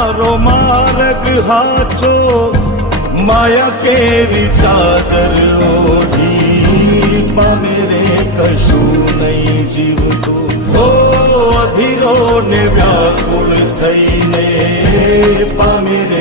તારો માર્ગ હાચો માયા કેરી ચાદર ઓઢી પામે રે કશું નહીં જીવતો હો અધીરો ને વ્યાકુળ થઈને પામે રે